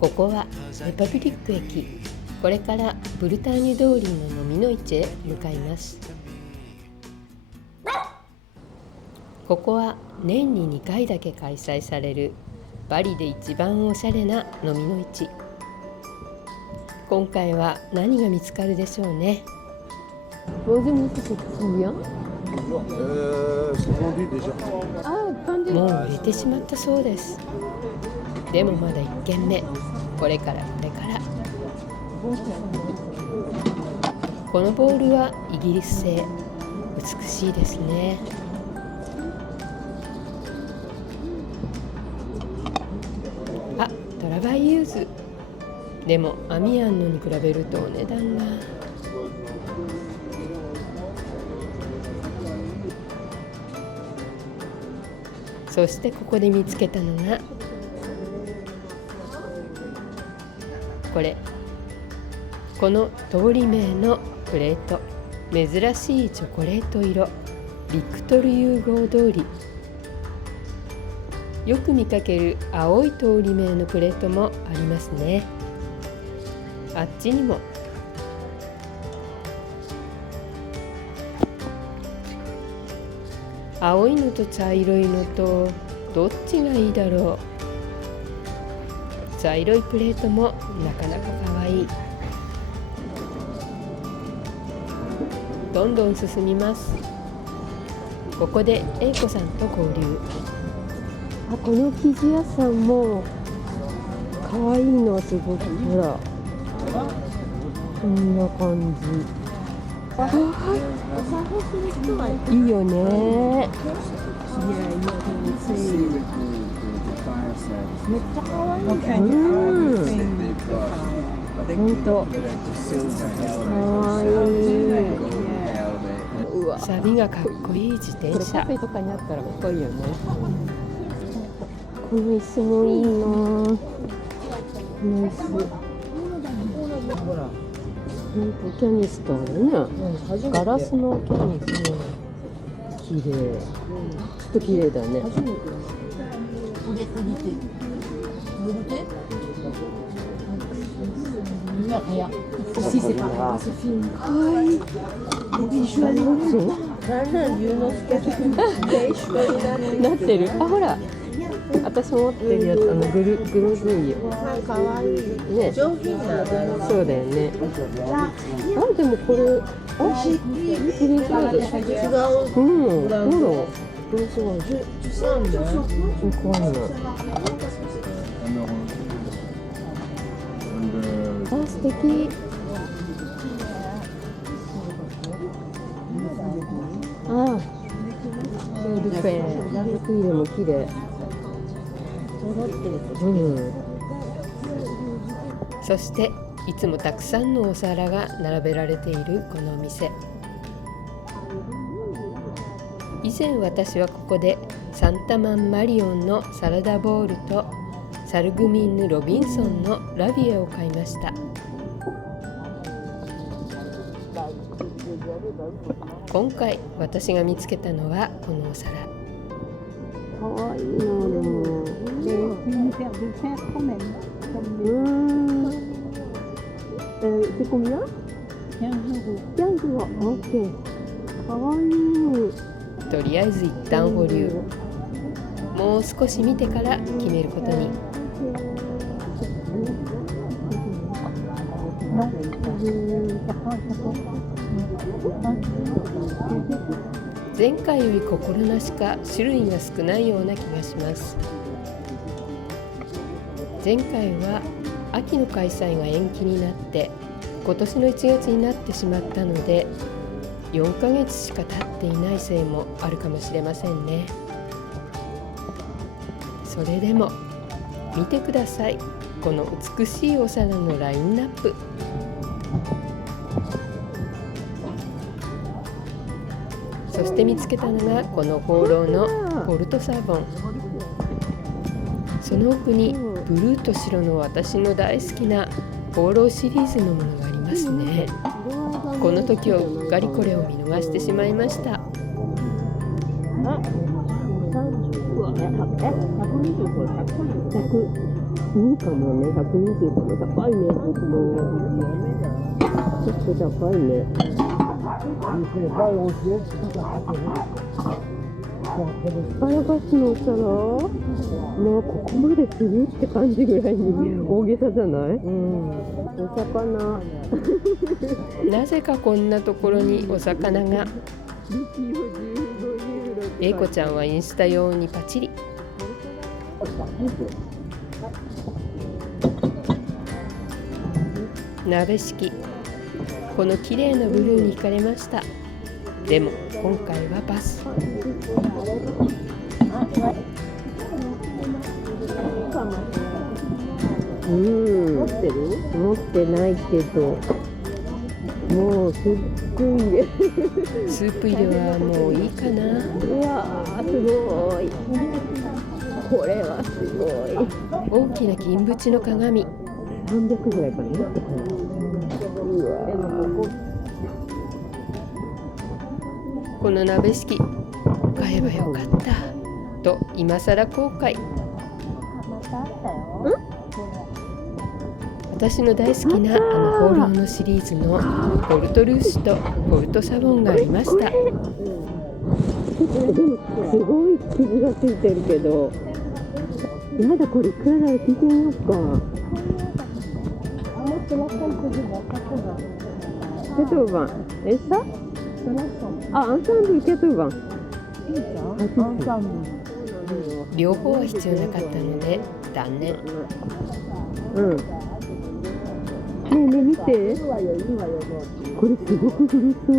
ここはレパブリック駅。これからブルターニュ通りの飲みの市へ向かいます。ここは年に2回だけ開催されるバリで一番おしゃれな飲みの市。今回は何が見つかるでしょうね。もう売れてしまったそうです。でもまだ1軒目。これから。このボールはイギリス製。美しいですね。あ、トラバイユーズ。でもアミヤンのに比べるとお値段が。そしてここで見つけたのがこの通り名のプレート。珍しいチョコレート色、ビクトル融合通り。よく見かける青い通り名のプレートもありますね。あっちにも。青いのと茶色いのとどっちがいいだろう。茶色いプレートもなかなかかわいい。どんどん進みます。ここで英子さんと合流。この生地屋さんもかわいいのすごく。ほら、こんな感じ。いいよね。めっちゃかわいい。本当。かわいい。サビがかっこいい自転車。これカフェとかにあったらかっこいいよね。この椅子もいいな。この椅子。キャニスターだね。ガラスのキャニスター。綺麗。ちょっと綺麗だね。かわいい。なってる。あ、ほら。私持ってるやつ、グロズいよ。かわいい。ね。上品な。そうだよね。あ、でもこれ、これそうだ。違う。ほら。これすごい。怖いな。あ、素敵。あ、ルフェ。トイレも綺麗。そしていつもたくさんのお皿が並べられているこのお店。以前私はここでサンタマンマリオンのサラダボウルとサルグミンヌ・ロビンソンのラビエを買いました。今回私が見つけたのはこのお皿。かわいいな。でもc'est combien? 15 euros. OK. かわいい。とりあえず一旦保留。もう少し見てから決めることに。前回より心なしか種類が少ないような気がします。前回は秋の開催が延期になって今年の1月になってしまったので4ヶ月しか経っていないせいもあるかもしれませんね。それでも見てください。この美しいお皿のラインナップ。そして見つけたのがこのホーローのポルトサーボン。その奥にブルーと白の私の大好きなホーローシリーズのものがありますね。この時はうっかりこれを見逃してしまいました。102かもね、120かも高いね、ちょっと高いね。アスパラガスのお皿、まあここまでするって感じぐらいに大げさじゃない？お魚なぜかこんなところにお魚が。英子ちゃんはインスタ用にパチリ。鍋敷、この綺麗なブルーに惹かれました。でも今回はバス。持ってる？持ってないけど、もうすっごいスープ入れはもういいかな。うわー、すごい。これはすごい。大きな金縁の鏡。300ぐらいかな。うわ、この鍋敷買えばよかったと今更後悔。私の大好きなホールのシリーズのポルトルーシュとポルトサボンがありました。すごい傷がついてるけど、まだこれいくらだろう、聞いてみようか。80 番。えさ？あ、アンサンブル80 番。両方は必要なかったので断念。ねえねえ見て、これすごく古そう。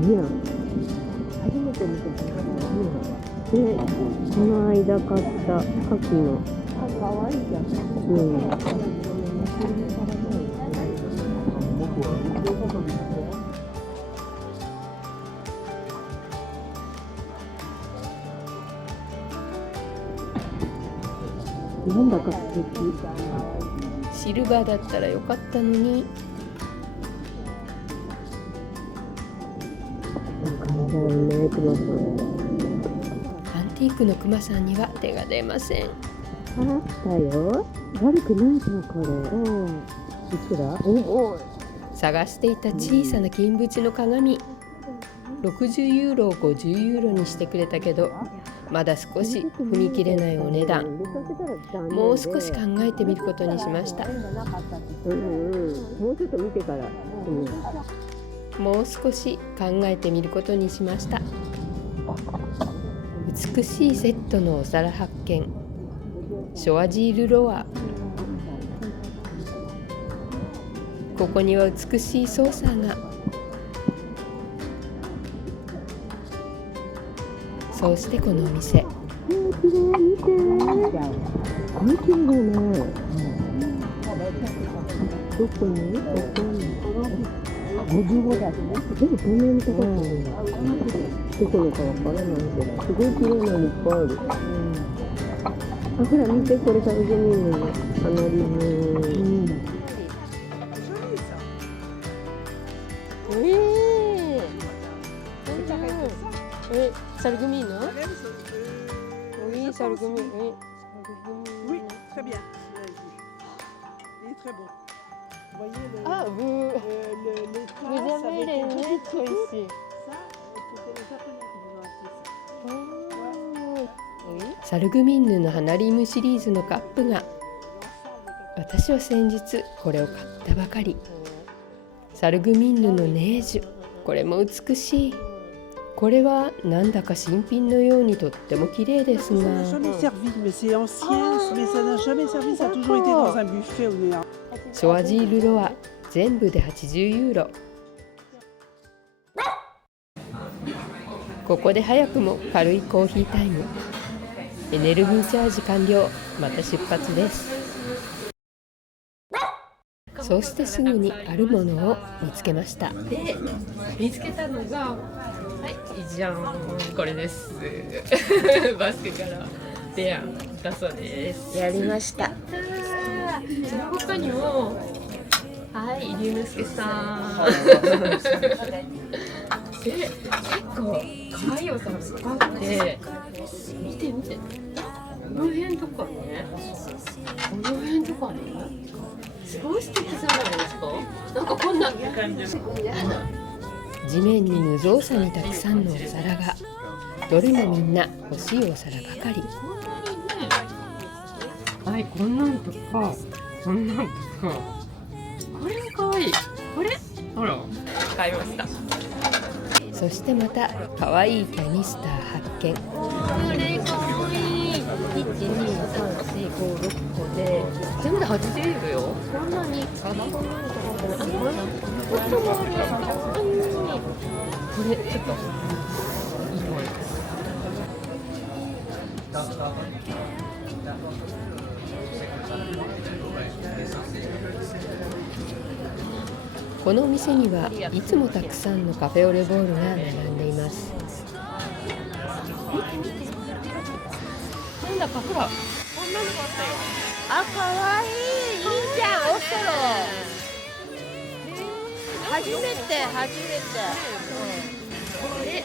いや、初めて見てた。で、この間買った牡蠣の。かわいいじゃん。なんだか素敵。シルバーだったらよかったのに。アンティークのクマさんには手が出ません。払ったよ。悪くないじゃんこれ。いくら？探していた小さな金縁の鏡。60ユーロを50ユーロにしてくれたけど、まだ少し踏み切れないお値段。もう少し考えてみることにしました。もうちょっと見てから。もう少し考えてみることにしました。美しいセットのお皿発見。ショアジールロワ。ここには美しいソーサーが。そうしてこのお店。綺麗、見て。これ綺麗だね。どこに？ここに。55だ。でもそんなに高くないんだ。どこのかわからないけど、すごい綺麗なのいっぱいある。あ、ほら見て、これサルジェミーヌの花リム。Sargumino? Oui, sargumino. Oui. Oui, très bien. Il est très bon. Vous voyez le, Ah, vous avez les lettres ici. Ça, c'était les Japonais qui nous ont acheté ça. Oui. サルグミンヌの花リムシリーズのカップが、私は先日これを買ったばかり。サルグミンヌのネージュ、これも美しい。これはなんだか新品のようにとっても綺麗ですが。ショアジールロワ、全部で80ユーロ。ここで早くも軽いコーヒータイム。エネルギーチャージ完了。また出発です。そしてすぐにあるものを見つけました。で、見つけたのが、はい、じゃん、これです。バスケからペアだそうです。やりました。その他にも、はい、龍之介さん。結構可愛いお皿がいっぱいあって、見て見て、この辺とかね、この辺とかね、すごい素敵じゃないですか。なんかこんな地面に無造作にたくさんのお皿が、どれもみんな欲しいお皿ばかり。はい、こんなんとか、こんなんとか、これも可愛い。これ、ほら、買いました。そしてまた可愛いキャニスター発見。これ可愛い。1、2、3、4、5、6個で全部で80ユーロよ。こんなにかな。これちょっといいと思います。このお店にはいつもたくさんのカフェオレボールが並んでいます。なんだかほら、こんなのがあったよ。あ、かわいい。いいじゃん、オセロ。初めて。これね。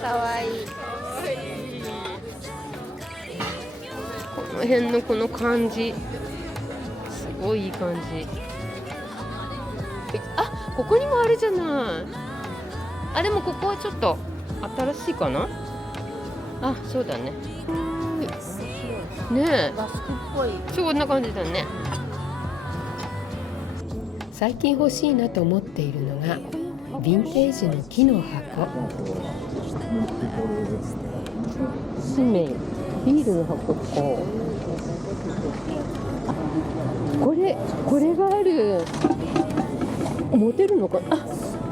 かわいい。この辺のこの感じ、すごいいい感じ。あ、ここにもあるじゃない。あ、でもここはちょっと新しいかな。あ、そうだね。ねえ、バスクっぽい。そんな感じだね。最近欲しいなと思っているのがヴィンテージの木の箱。スメビールの箱か。これがある。持てるのか。あ、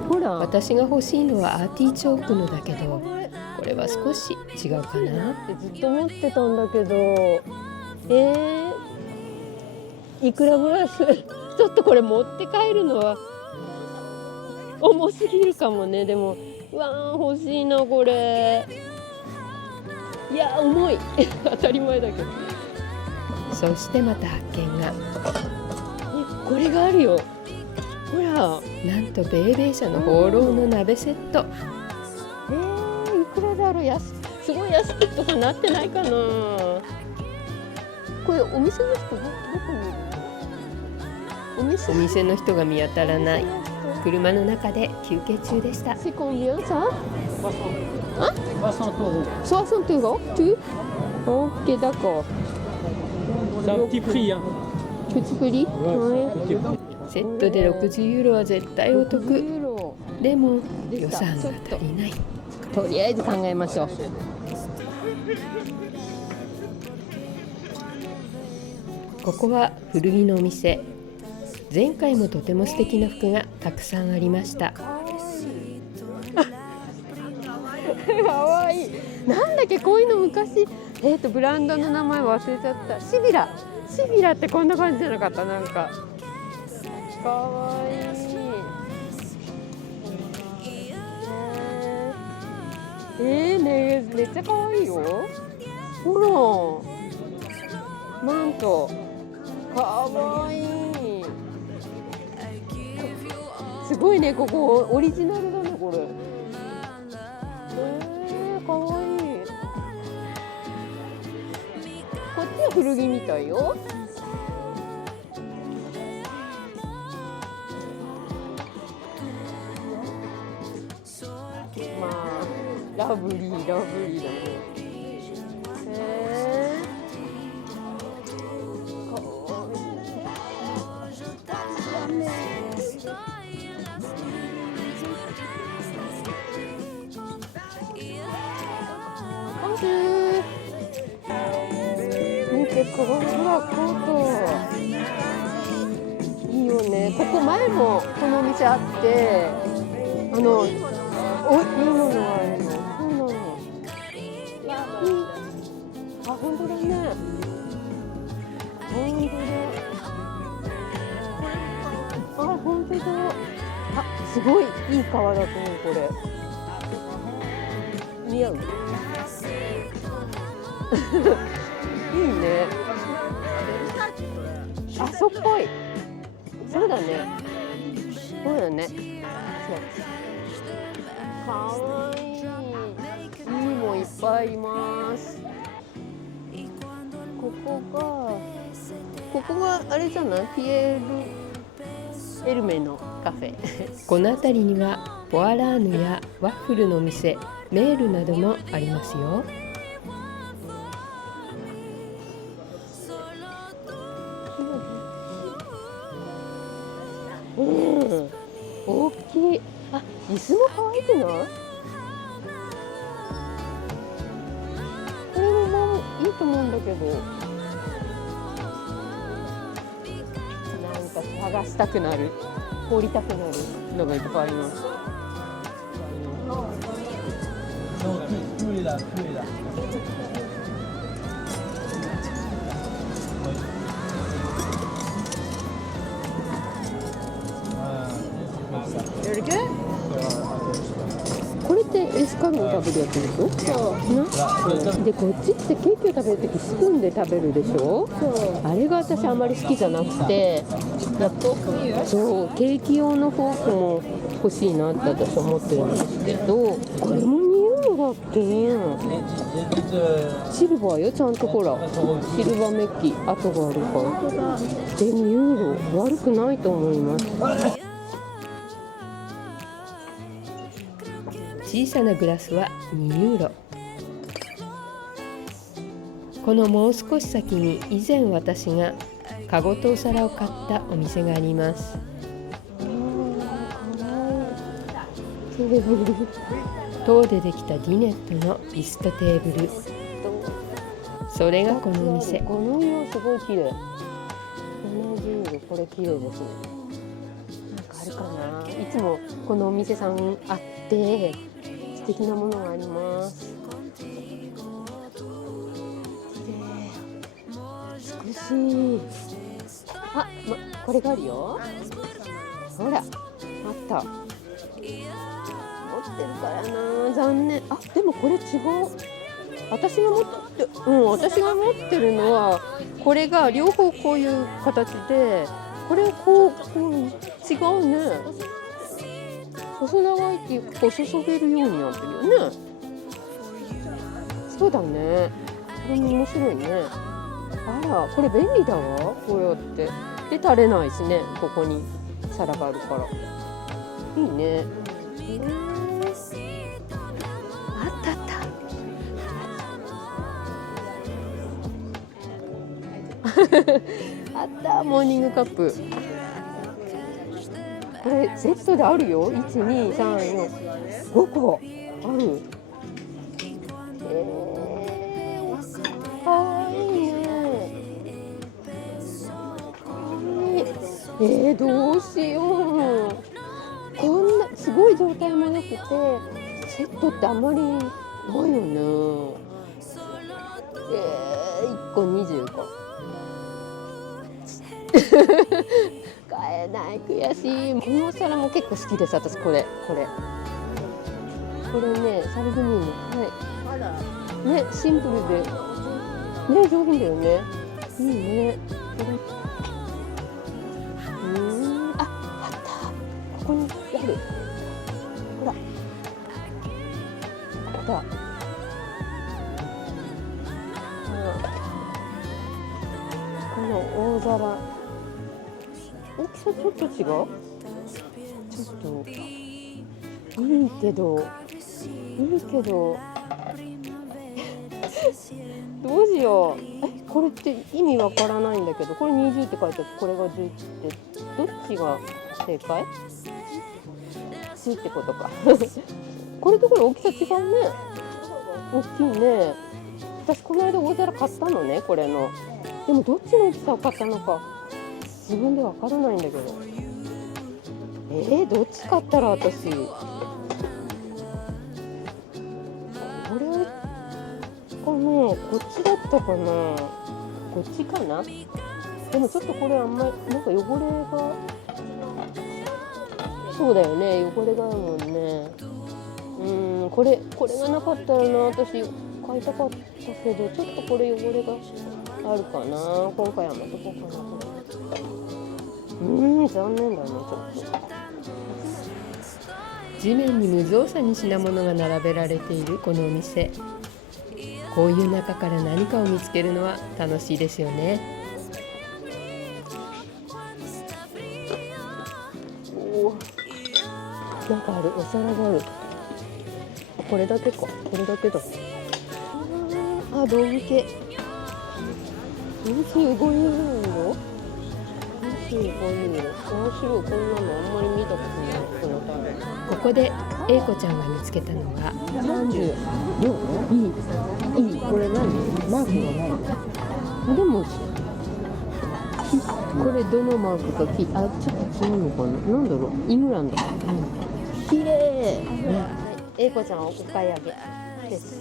ほら、私が欲しいのはアーティチョークのだけど、これは少し違うかなってずっと思ってたんだけど、いくらグラスちょっとこれ持って帰るのは重すぎるかもね。でもうわー、欲しいなこれ。いや重い当たり前だけど。そしてまた発見が。これがあるよ。ほら、なんとベイベー社のホーローの鍋セット。いくらだろう。すごい安くとかなってないかな。これお店の人どこにいるの？お店の人が見当たらない。車の中で休憩中でした。C'est combien ça? Hein? 60 euros. Tu? Ok, d'accord. C'est un petit prix, hein. Petit prix? Ouais. セットで60ユーロは絶対お得。でも予算が足りない。とりあえず考えましょう。ここは古着のお店。前回もとても素敵な服がたくさんありました。かわいい。なんだっけ、こういうの昔、ブランドの名前忘れちゃった。シビラってこんな感じじゃなかった？なんかかわいい。ね、めっちゃかわいいよ。ほら、なんとかわいい。すごいね、ここオリジナルだねこれ。かわいい。こっちは古着みたいよ。まあラブリーだね。見て、ほらコートいいよね。ここ前もこのお店あって、いいものがあるの。そうなの。あ、本当だね。本当だ。あ、すごいいい革だと思うこれ。似合う。いいね。阿蘇っぽい。そうだね。そうだね。そう。かわいい。いいもんいっぱいあります。ここがあれじゃない？ピエール・エルメのカフェ。この辺りにはポアラーヌやワッフルの店、メールなどもありますよ。大きい。あ、椅子も可愛くない？これもいいと思うんだけど、なんか探したくなる、掘りたくなるのがいっぱいあります。これってエスカルゴ食べるやつでしょ？そう。で、こっちってケーキを食べるときスプーンで食べるでしょ？あれが私あんまり好きじゃなくて、そう、ケーキ用のフォークも欲しいなって私は思ってるんですけど、これも2ユーロだっけ？シルバーよ、ちゃんとほら、シルバーメッキ跡があるから。で、2ユーロ、悪くないと思います。小さなグラスは2ユーロ。このもう少し先に以前私がカゴとお皿を買ったお店があります。銅でできたディネットの椅子とテーブル、それがこのお店。この色すごい綺麗。70ユーロ、これ綺麗ですね。なんかあるかな。いつもこのお店さんあって素敵なものがあります。美しい。あ、これがあるよ。ほら、あった。持ってるからな、残念。あ、でもこれ違う。私が持ってるのはこれが両方こういう形で、これこう違うね。細長いっていうか、こう注げるようになってるよね。そうだね。これも面白いね。あら、これ便利だわ。こうやってで垂れないしね。ここに皿があるからいいね。あったあった。あった、モーニングカップ。これセットであるよ。1、2、3、4、5個ある。かわいいね。どうしよう。こんなすごい状態も良くて、セットってあんまりないよね。1個25個。買えない、悔しい。このお皿も結構好きです、私。これね、サルグミーノ。はいね、シンプルでね、上品だよね。いいね。あった。ここにある。ほら、あった。この大皿、大きさちょっと違う？ちょっといいけどどうしよう。これって意味わからないんだけど、これ20って書いてあって、これが11ってどっちが正解？10ってことか。これとこれ大きさ違うね。大きいね。私この間大皿買ったのね、これの。でもどっちの大きさを買ったのか自分でわからないんだけど。どっち買ったら私。これかな、こっちだったかな、こっちかな。でもちょっとこれあんまりなんか汚れが、そうだよね、汚れがあるもんね。これがなかったらな、私買いたかったけど、ちょっとこれ汚れがあるかな。今回はまたこうかな。残念だね、ちょっと。地面に無造作に品物が並べられているこのお店、こういう中から何かを見つけるのは楽しいですよね。なんかある、お皿がある。これだけか、これだけだ。あ、道具系。25ユーロ。25ユーロ。面白い、こんなのあんまり見たことない。このタレ。ここで英子ちゃんが見つけたのが30。いい、これ何？マークがない。でもこれどのマークかちょっと違うのかな。なんだろう、イングランド。綺麗。英子ちゃんはお買い上げです。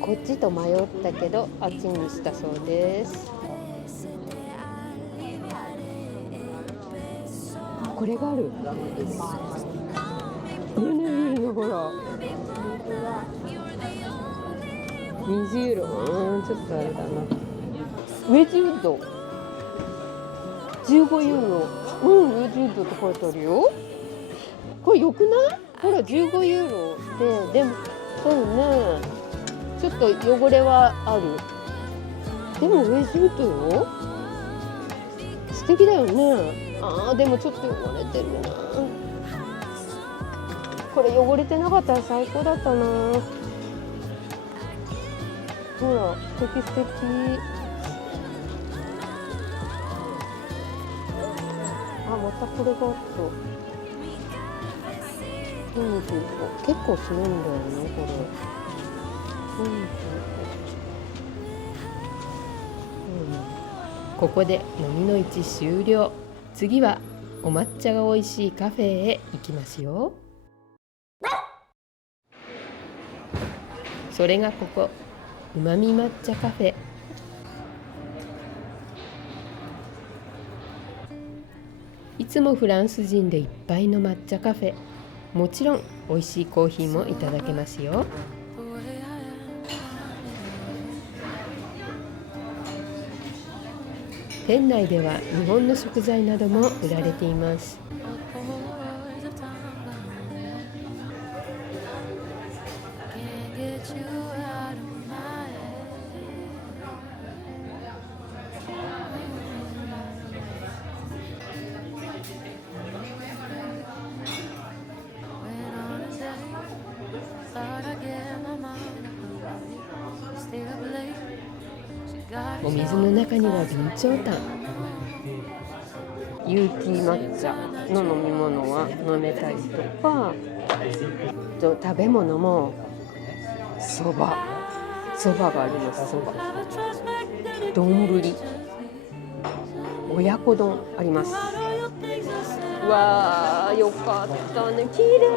こっちと迷ったけどあっちにしたそうです。これがある。屋根見るのほら。20ユーロ。ちょっとあれだな。ウェジウッド。15ユーロ。ウェジウッドって書いてあるよ。これ良くない？ほら15ユーロで、でもそうね。ちょっと汚れはある。でもウェジウッドよ。素敵だよね。でもちょっと汚れてるな。これ汚れてなかったら最高だったな。ほら、素敵素敵。またこれがあった。結構するんだよね、これ。ここで飲みの市終了。次はお抹茶が美味しいカフェへ行きますよ。それがここ、うまみ抹茶カフェ。いつもフランス人でいっぱいの抹茶カフェ。もちろん美味しいコーヒーもいただけますよ。店内では日本の食材なども売られています。お水の中には備長炭。有機抹茶の飲み物は飲めたりとか、食べ物もそばがあります。そば、丼、親子丼あります。うわー、よかったね、綺麗。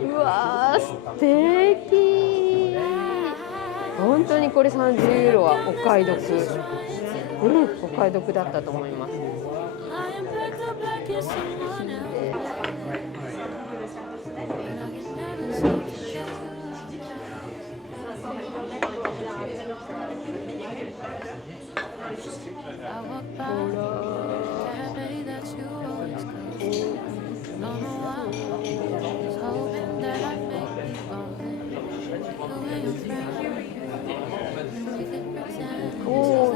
うわー、素敵。本当にこれ30ユーロはお買い得。お買い得だったと思います。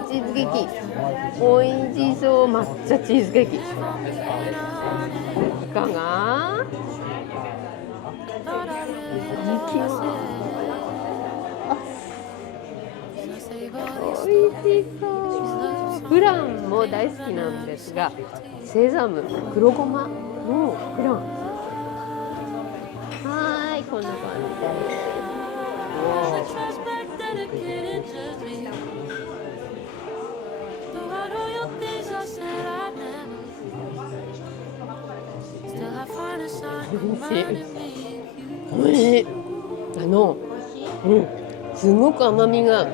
チーズケーキ、おいしそう。抹茶チーズケーキいかが？おいしそう。フランも大好きなんですが、セザム、黒ごまのフラン。こんな感じです。おいしい。すごく甘みが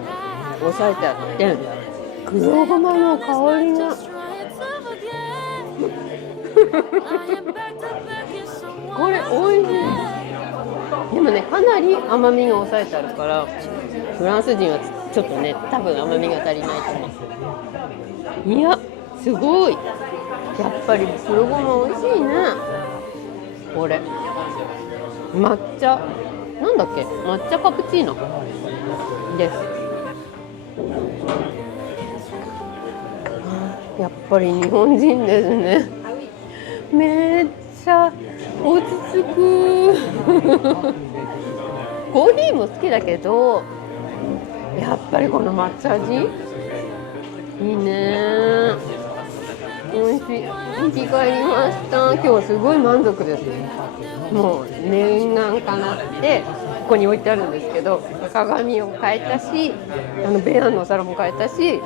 抑えてあって、黒ごまの香りがこれおいしい。でもね、かなり甘みが抑えてあるから、フランス人はちょっとね多分甘みが足りないと思う。いやすごい、やっぱり黒ごま美味しいね。これ抹茶なんだっけ、抹茶カプチーノです。やっぱり日本人ですね。めっちゃ落ち着くコーヒーも好きだけどやっぱりこの抹茶味いいね。美味しい。生き返りました。今日すごい満足です。もう念願かなってここに置いてあるんですけど、鏡を変えたし、ベアンのお皿も変えたし、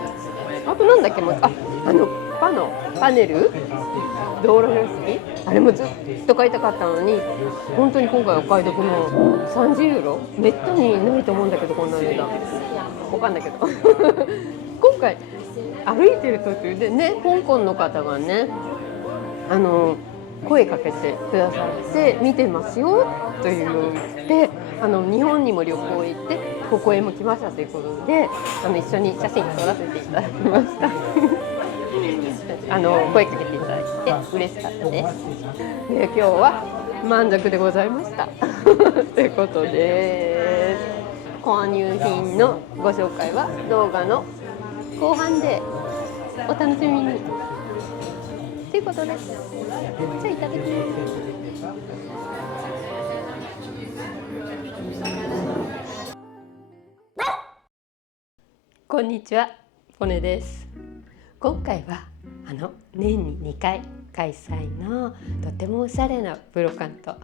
あとなんだっけ、もうパネル道路標識あれもずっと買いたかったのに、本当に今回お買い得の30ユーロ、めったにないと思うんだけど、こんな値段わかんないけど今回歩いてる途中でね、香港の方がね声かけてくださって見てますよというのを言って、日本にも旅行行ってここへも来ましたということで一緒に写真撮らせていただきました声かけていただいて嬉しかったです。で今日は満足でございましたということです。購入品のご紹介は動画の後半でお楽しみにということです。じゃあいただきます。こんにちは、ポネです。今回は年に2回開催のとてもおしゃれなブロカント、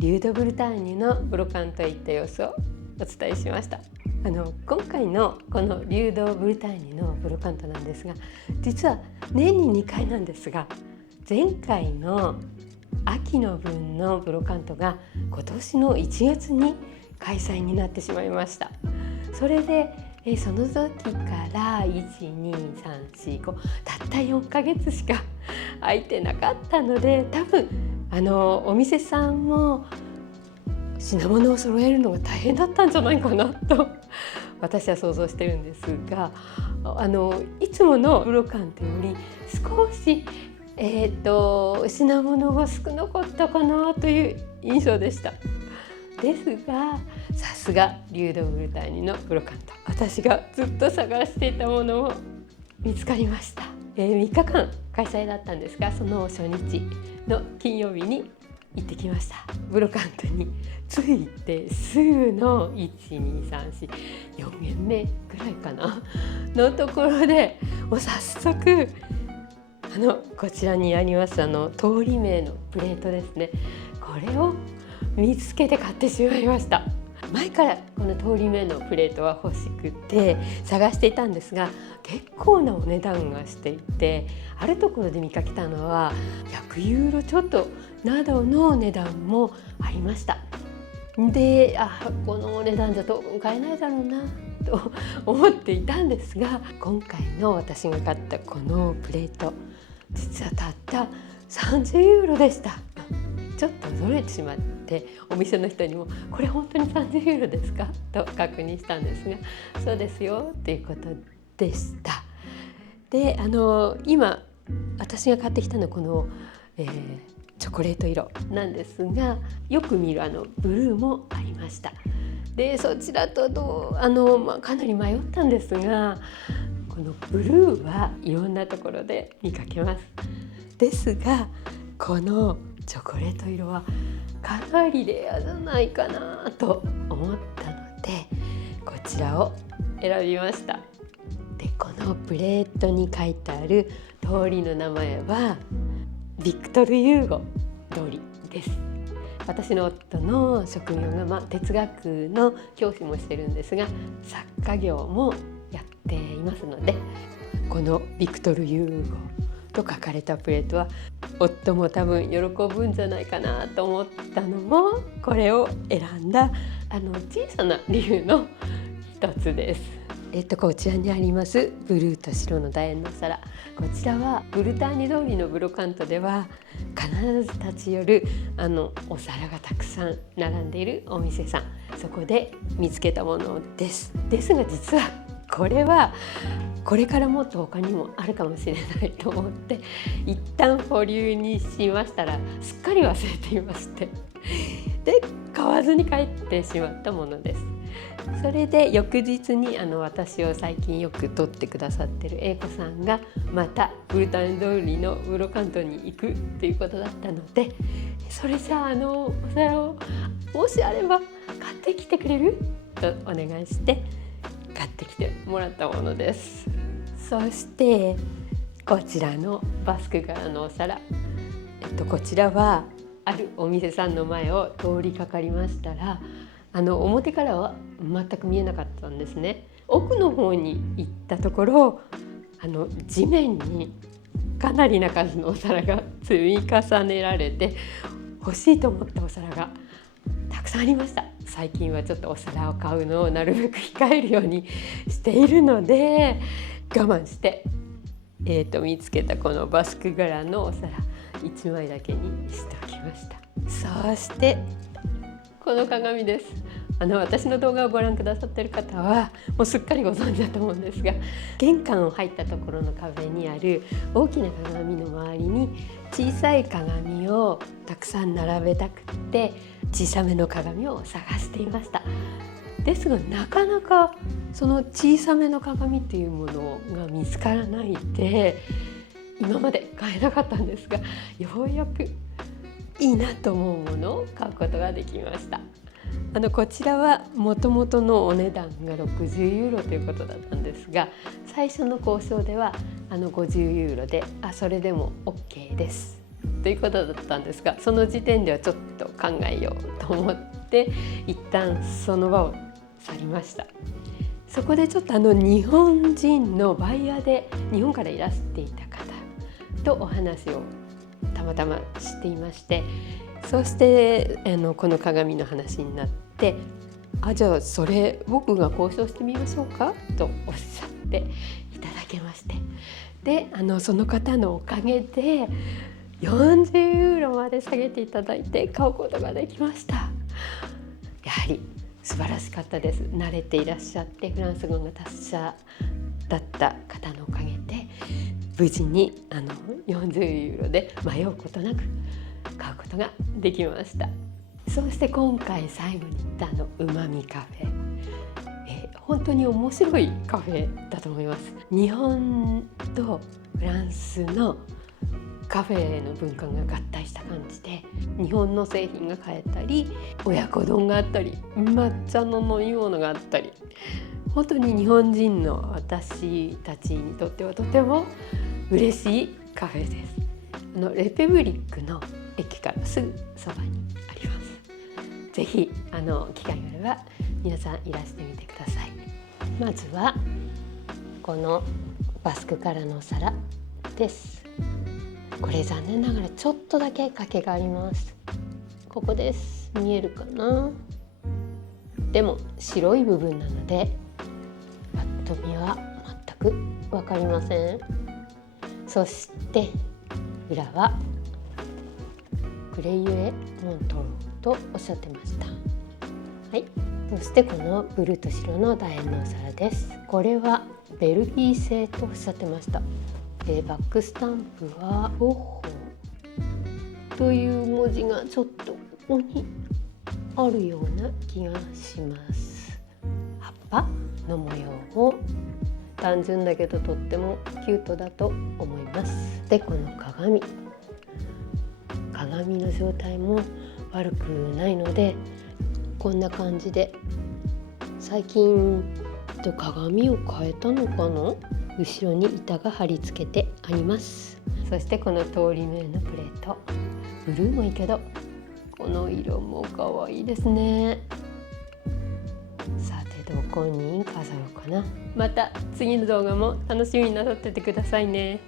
リュードブルターニュのブロカントへ行った様子をお伝えしました。今回のこのリュードブルターニュのブロカントなんですが、実は年に2回なんですが、前回の秋の分のブロカントが今年の1月に開催になってしまいました。それでその時から1,2,3,4,5たった4ヶ月しか空いてなかったので、多分お店さんも品物を揃えるのが大変だったんじゃないかなと私は想像してるんですが、いつものブロカントより少し品物が少なかったかなという印象でした。ですがさすがリュードブルターニュのブロカント、私がずっと探していたものも見つかりました。3日間開催だったんですが、その初日の金曜日に行ってきました。ブロカントに着いてすぐの1,2,3,4,4軒目ぐらいかなのところでもう早速こちらにあります通り名のプレートですね、これを見つけて買ってしまいました。前からこの通り名のプレートは欲しくて探していたんですが、結構なお値段がしていて、あるところで見かけたのは100ユーロちょっとなどの値段もありました。で、このお値段じゃ当分買えないだろうなと思っていたんですが、今回の私が買ったこのプレート、実はたった30ユーロでした。ちょっと驚いてしまって、お店の人にもこれ本当に30ユーロですかと確認したんですが、そうですよということでした。で、今私が買ってきたのはこの、チョコレート色なんですが、よく見るブルーもありました。でそちらとかなり迷ったんですが、このブルーはいろんなところで見かけます。ですがこのチョコレート色はかなりレアじゃないかなと思ったので、こちらを選びました。でこのプレートに書いてある通りの名前はビクトル・ユーゴ通りです。私の夫の職業が、哲学の教師もしてるんですが、作家業もやっていますので、このビクトル・ユーゴと書かれたプレートは夫も多分喜ぶんじゃないかなと思ったのも、これを選んだ小さな理由の一つです。こちらにありますブルーと白の楕円の皿、こちらはブルターニュ通りのブロカントでは必ず立ち寄るお皿がたくさん並んでいるお店さん、そこで見つけたものです。ですが実はこれはこれからもっと他にもあるかもしれないと思って一旦保留にしましたらすっかり忘れていまして、で買わずに帰ってしまったものです。それで翌日に私を最近よく撮ってくださってる英子さんがまたブルタン通りのブロカントに行くっていうことだったので、それじゃあお皿をもしあれば買ってきてくれるとお願いして買ってきてもらったものです。そしてこちらのバスク柄のお皿、こちらはあるお店さんの前を通りかかりましたら表からは全く見えなかったんですね。奥の方に行ったところ地面にかなりな数のお皿が積み重ねられて欲しいと思ったお皿がたくさんありました。最近はちょっとお皿を買うのをなるべく控えるようにしているので我慢して、見つけたこのバスク柄のお皿1枚だけにしておきました。そしてこの鏡です。私の動画をご覧くださっている方はもうすっかりご存知だと思うんですが、玄関を入ったところの壁にある大きな鏡の周りに小さい鏡をたくさん並べたくって小さめの鏡を探していました。ですがなかなかその小さめの鏡っていうものが見つからないで今まで買えなかったんですが、ようやくいいなと思うものを買うことができました。こちらはもともとのお値段が60ユーロということだったんですが、最初の交渉では50ユーロでそれでも OK ですということだったんですが、その時点ではちょっと考えようと思って一旦その場を去りました。そこでちょっと日本人のバイヤーで日本からいらしていた方とお話をたまたましていまして、そしてこの鏡の話になって、じゃあそれ僕が交渉してみましょうかとおっしゃっていただけまして、でその方のおかげで40ユーロまで下げていただいて買うことができました。やはり素晴らしかったです。慣れていらっしゃってフランス語が達者だった方のおかげで無事に40ユーロで迷うことなく買うことができました。そして今回最後に行ったうまみカフェ、本当に面白いカフェだと思います。日本とフランスのカフェの文化が合体した感じで、日本の製品が買えたり、親子丼があったり、抹茶の飲み物があったり、本当に日本人の私たちにとってはとても嬉しいカフェです。レペブリックの駅からすぐそばにあります。ぜひ機会があれば皆さんいらしてみてください。まずはこのバスクからのお皿です。これ残念ながらちょっとだけ欠けがあります。ここです。見えるかな。でも白い部分なのでパッと見は全く分かりません。そして裏はグレイユエ・モントローとおっしゃってました。はい、そしてこのブルーと白の楕円のお皿です。これはベルギー製とおっしゃってました。バックスタンプはゴッホという文字がちょっとここにあるような気がします。葉っぱの模様も単純だけどとってもキュートだと思います。でこの鏡の状態も悪くないので、こんな感じで最近鏡を変えたのかな。後ろに板が貼り付けてあります。そしてこの通り目のプレート、ブルーもいいけどこの色も可愛いですね。さてどこに飾ろうかな。また次の動画も楽しみになさっててくださいね。